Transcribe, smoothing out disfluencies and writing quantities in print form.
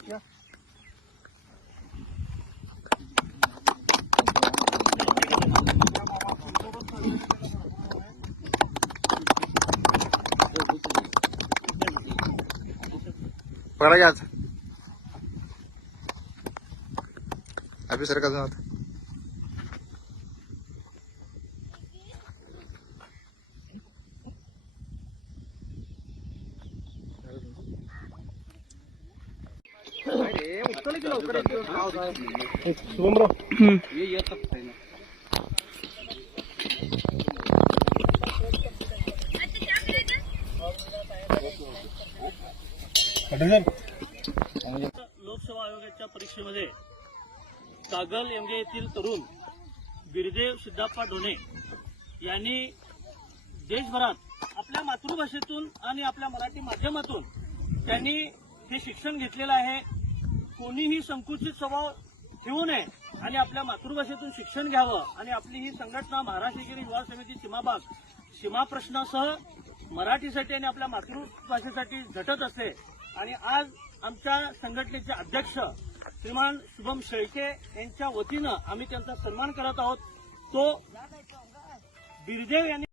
पकड़ा गया था अभी सर का साथ लोकसेवा आयोगाच्या परीक्षेमध्ये कागल एमजे येथील तरुण बिरदेव सिद्धप्पा ढोणे यांनी देशभरात आपल्या मातृभाषेतून आणि आपल्या मराठी माध्यमातून त्यांनी हे शिक्षण घेतलेलं आहे. कोणीही संकुचित स्वभाव ठेवू नये आणि आपल्या मातृभाषेतून शिक्षण घ्यावं आणि आपली ही संघटना महाराष्ट्र एकेरी युवा समिती सीमाभाग सीमा प्रश्नासह मराठीसाठी आणि आपल्या मातृभाषेसाठी झटत असते. आणि आज आमच्या संघटनेचे अध्यक्ष श्रीमान शुभम शेळके यांच्या वतीनं आम्ही त्यांचा सन्मान करत आहोत. तो बिरदेव यांनी